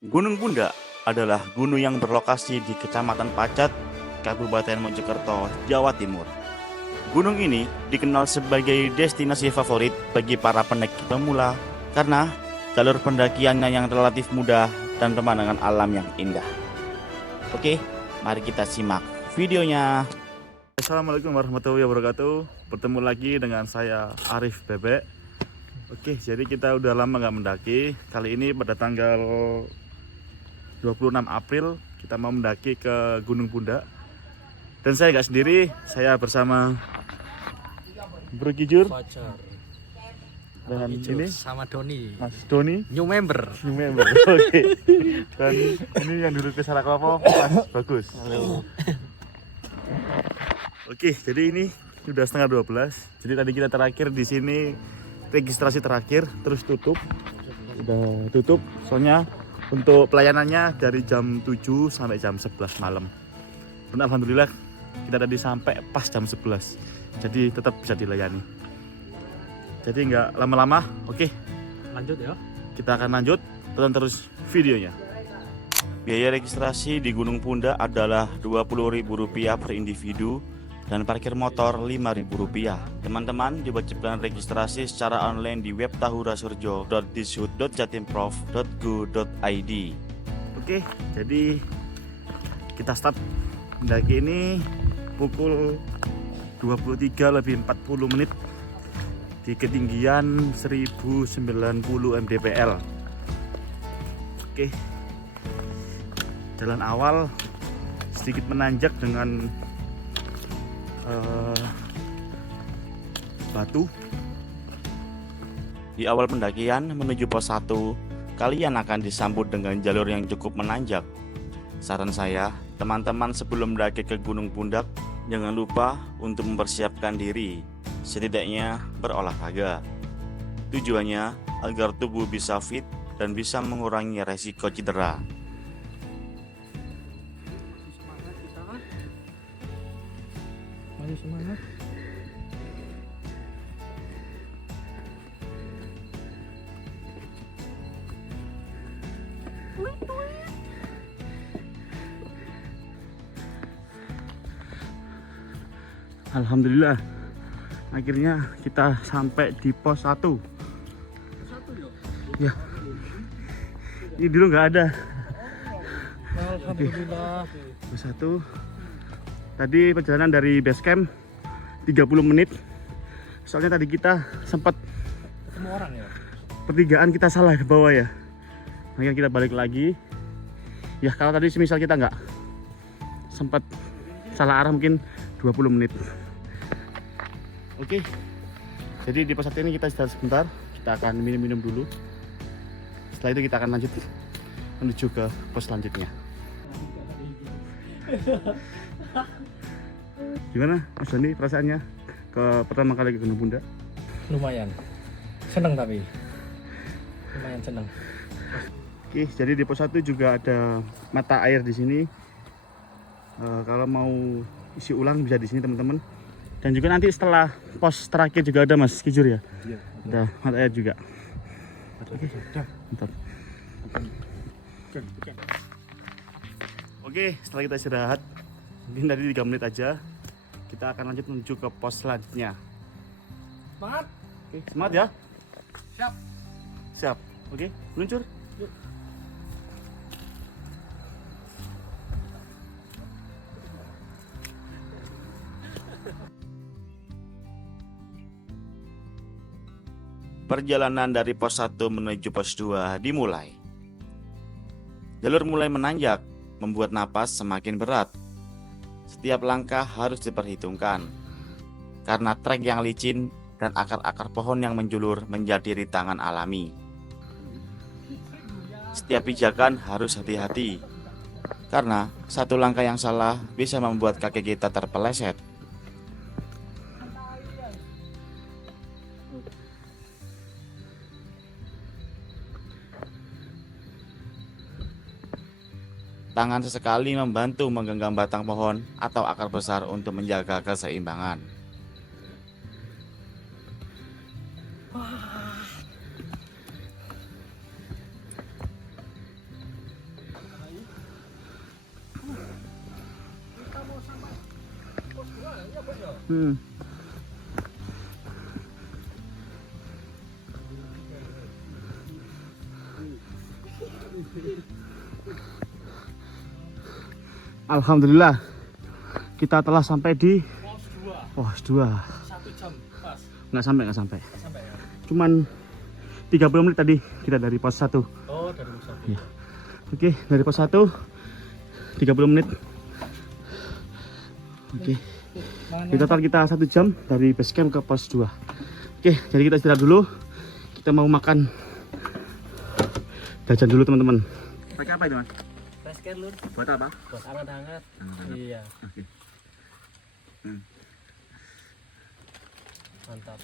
Gunung Bunda adalah gunung yang berlokasi di Kecamatan Pacet, Kabupaten Mojokerto, Jawa Timur. Gunung ini dikenal sebagai destinasi favorit bagi para pendaki pemula karena jalur pendakiannya yang relatif mudah dan pemandangan alam yang indah. Oke, mari kita simak videonya. Assalamualaikum warahmatullahi wabarakatuh. Bertemu lagi dengan saya Arif Bebek. Oke, jadi kita udah lama nggak mendaki. Kali ini pada tanggal 26 April kita mau mendaki ke Gunung Bunda. Dan saya nggak sendiri, saya bersama Bro Kijur Fajar dan Hijau ini sama Doni, Mas Doni, new member. new member. Oke. Dan ini yang duduk ke salah kelompok Mas Bagus. Halo. Oke, jadi ini sudah setengah 12. Jadi tadi kita terakhir di sini registrasi terakhir, terus tutup. Udah tutup, soalnya untuk pelayanannya dari jam 7 sampai jam 11 malam. Dan alhamdulillah kita tadi sampai pas jam 11. Jadi tetap bisa dilayani. Jadi nggak lama-lama, oke. Lanjut ya. Kita akan lanjut, tonton terus videonya. Biaya registrasi di Gunung Bunda adalah Rp20.000 per individu dan parkir motor Rp5.000. Teman-teman diwajibkan registrasi secara online di web tahurasurjo.dishub.jatimprov.go.id. Oke, jadi kita start mendaki ini pukul 23:40 di ketinggian 1090 mdpl. Oke, jalan awal sedikit menanjak dengan batu. Di awal pendakian menuju pos 1, kalian akan disambut dengan jalur yang cukup menanjak. Saran saya, teman-teman sebelum mendaki ke Gunung Pundak, jangan lupa untuk mempersiapkan diri, setidaknya berolahraga. Tujuannya agar tubuh bisa fit dan bisa mengurangi resiko cedera. Masih semangat. Alhamdulillah, akhirnya kita sampai di pos 1. Ya, ini dulu nggak ada. Alhamdulillah. Pos 1. Tadi perjalanan dari base camp 30 menit. Soalnya tadi kita sempat Ketemu orang ya. pertigaan, kita salah ke bawah ya. Akhirnya kita balik lagi. Ya kalau tadi semisal kita nggak sempat salah arah mungkin 20 menit. Oke. Jadi di pos 1 ini kita istirahat sebentar. Kita akan minum-minum dulu. Setelah itu kita akan lanjut menuju ke pos selanjutnya. Gimana Mas Doni perasaannya ke pertama kali ke Gunung Bunda? Lumayan. Seneng tapi. Lumayan seneng. Oke, jadi di pos 1 juga ada mata air di sini. Kalau mau isi ulang bisa di sini teman-teman. Dan juga nanti setelah pos terakhir juga ada Mas Kijur ya. Iya. Ada mata air juga. Oke. Mantap. Oke, setelah kita istirahat, mungkin tadi 3 menit aja, kita akan lanjut menuju ke pos selanjutnya. Semangat. Oke, semangat ya. Siap. Siap. Oke, meluncur. Yuk. Perjalanan dari pos 1 menuju pos 2 dimulai. Jalur mulai menanjak, membuat napas semakin berat. Setiap langkah harus diperhitungkan, karena trek yang licin dan akar-akar pohon yang menjulur menjadi rintangan alami. Setiap pijakan harus hati-hati, karena satu langkah yang salah bisa membuat kaki kita terpeleset. Tangan sesekali membantu menggenggam batang pohon atau akar besar untuk menjaga keseimbangan. Alhamdulillah kita telah sampai di Pos 2. pos 2. 1 jam pas. Nggak sampai. Sampai ya. Cuman 30 menit tadi kita dari pos 1. Oh, dari pos 1. Ya. Oke, dari pos 1 30 menit. Oke. Di total kita 1 jam dari base camp ke pos 2. Oke, jadi kita istirahat dulu. Kita mau makan. Jajan dulu teman-teman. Pakai apa itu, Mas? Basket lur. Buat apa? Buat hangat-hangat. Iya. Oke. Mantap.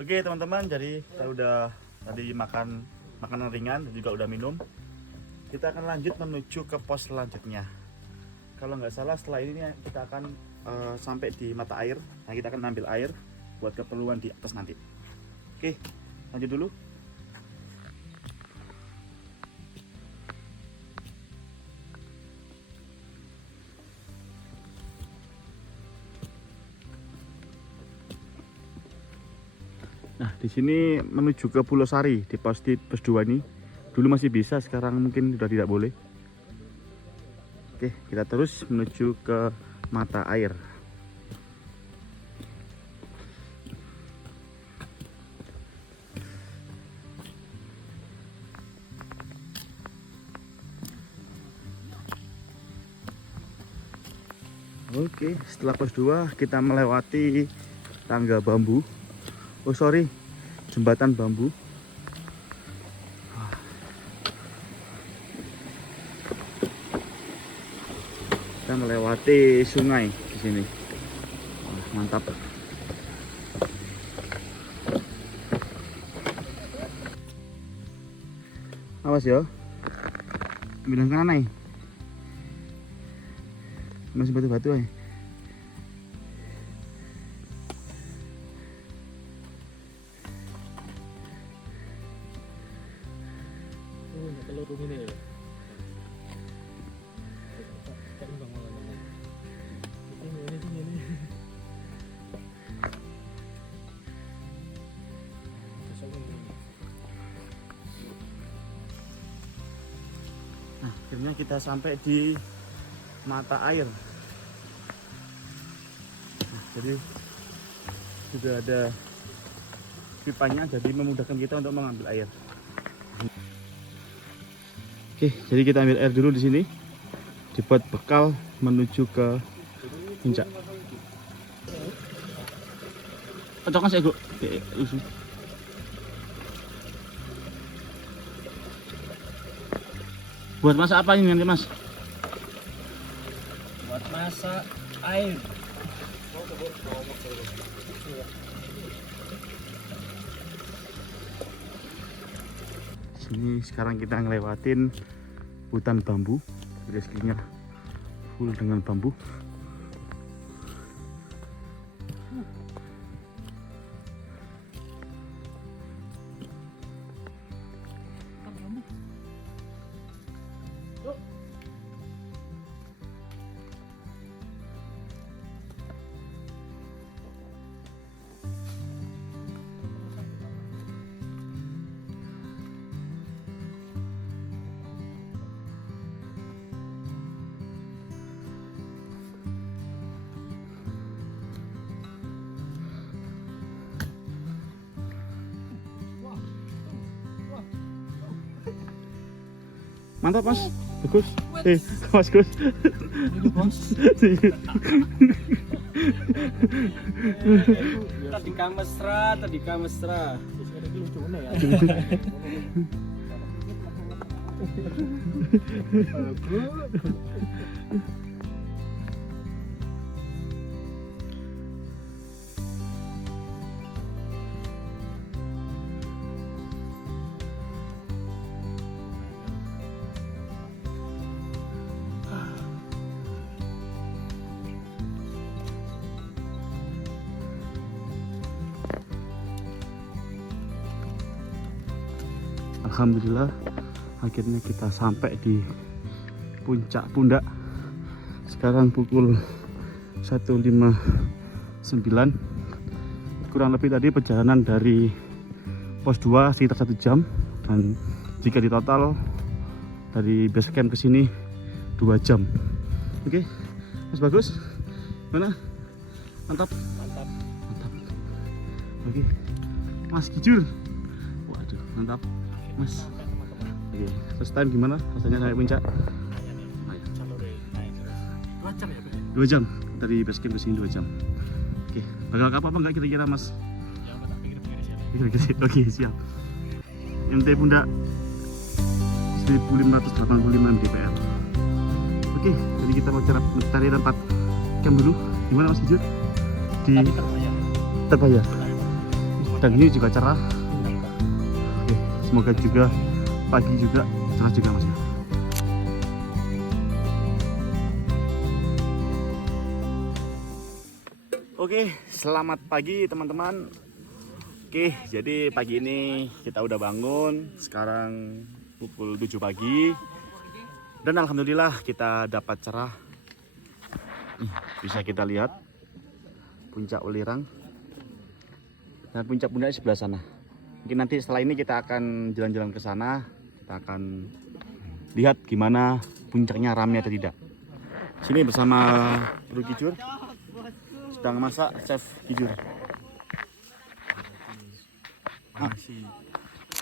Oke teman-teman, jadi kita udah tadi makan makanan ringan dan juga udah minum. Kita akan lanjut menuju ke pos selanjutnya. Kalau nggak salah setelah ini kita akan sampai di mata air. Nah, kita akan ambil air buat keperluan di atas nanti. Oke, lanjut dulu. Nah, di sini menuju ke Pulau Sari di pos 2 ini. Dulu masih bisa, sekarang mungkin sudah tidak boleh. Oke, kita terus menuju ke mata air. Oke, setelah pos 2 kita melewati tangga bambu. Oh sorry, jembatan bambu. Kita melewati sungai di sini. Mantap. Awas ya. Bilang kanan nih. Masih batu-batu ya. Telur ini. Ini. Nah, akhirnya kita sampai di mata air. Nah, jadi sudah ada pipanya, jadi memudahkan kita untuk mengambil air. Oke, jadi kita ambil air dulu di sini, dibuat bekal menuju ke puncak. Cocokan sih, buat masak apa ini nanti, Mas? Buat masak air. Sini sekarang kita ngelewatin hutan bambu, jadi sekelilingnya full dengan bambu. Mantap, Mas. Bagus. Mas Gus. Tadi kamesra. Alhamdulillah akhirnya kita sampai di puncak Pundak. Sekarang pukul 1.50 9. Kurang lebih tadi perjalanan dari pos 2 sekitar 1 jam, dan jika di total dari base camp ke sini 2 jam. Oke, Mas Bagus, mana? Mantap. Mantap. Oke, Mas Kijur. Waduh, mantap, Mas. Oke, first time gimana rasanya naik puncak? 2 jam ya, 2 jam dari base camp ke sini 2 jam. Oke, bakal apa enggak kira-kira, Mas? Oke, siap. MT Pundak 1585 mdpl. Oke, jadi kita mau cari tempat camp dulu. Gimana Mas Kijur? Di terbayar. Dan ini juga cerah. Oke, semoga juga pagi juga cerah juga, Mas. Oke, selamat pagi teman-teman. Oke, jadi pagi ini kita udah bangun. Sekarang pukul 7 pagi. Dan alhamdulillah kita dapat cerah. Bisa kita lihat puncak Welirang. Dan puncak Pundak di sebelah sana. Mungkin nanti setelah ini kita akan jalan-jalan ke sana. Kita akan lihat gimana puncaknya ramai atau tidak. Sini bersama Bro Kijur. Sedang masak Chef Kijur.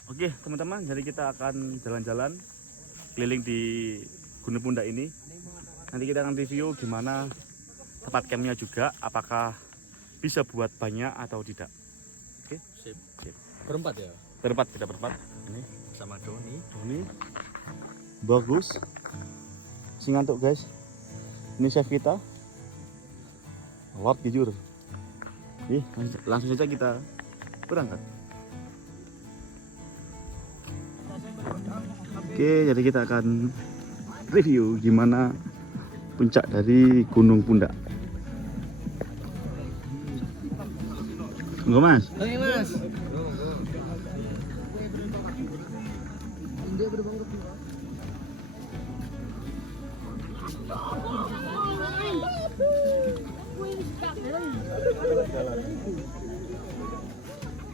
Oke teman-teman, jadi kita akan jalan-jalan keliling di Gunung Pundak ini. Nanti kita akan review gimana tempat campnya juga, apakah bisa buat banyak atau tidak. Oke, Sip. Berempat ya? berempat, kita berempat. Ini Sama Doni. bagus. Si ngantuk guys. Ini chef kita, Lord Kijur. Langsung saja kita berangkat. Oke, jadi kita akan review gimana puncak dari Gunung Pundak. Enggak Mas? Oke Mas.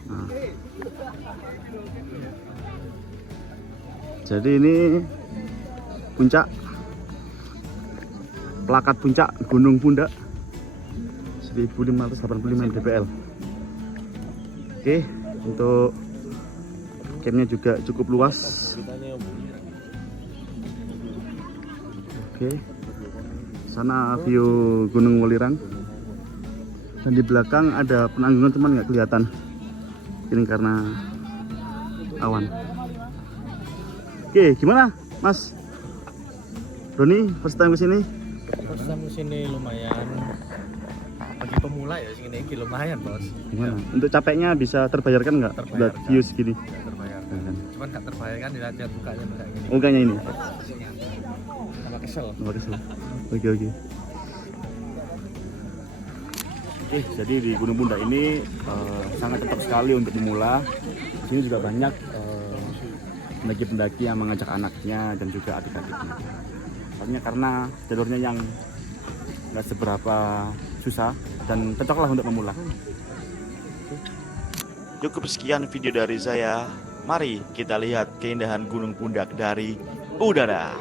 Nah. Jadi ini puncak, plakat puncak Gunung Pundak 1585 mdpl. Oke, untuk campnya juga cukup luas. Oke, sana view Gunung Welirang. Dan di belakang ada penanggungan, teman nggak kelihatan. Ini karena awan. Oke, gimana Mas Doni first time kesini? First time kesini lumayan. Bagi pemula ya sini lumayan bos. Gimana? Untuk capeknya bisa terbayarkan nggak? Buat Terbayarkan. view segini? Nggak terbayarkan. Jangan. Cuman nggak terbayarkan dilihat bukanya kayak gini. Oh, kayaknya ini. Sama kesel. Oh, kesel. Oke. Oke, jadi di Gunung Pundak ini sangat cocok sekali untuk pemula. Di sini juga banyak pendaki-pendaki yang mengajak anaknya dan juga adik-adiknya. Soalnya karena jalurnya yang nggak seberapa susah dan cocoklah untuk pemula. Cukup sekian video dari saya. Mari kita lihat keindahan Gunung Pundak dari udara.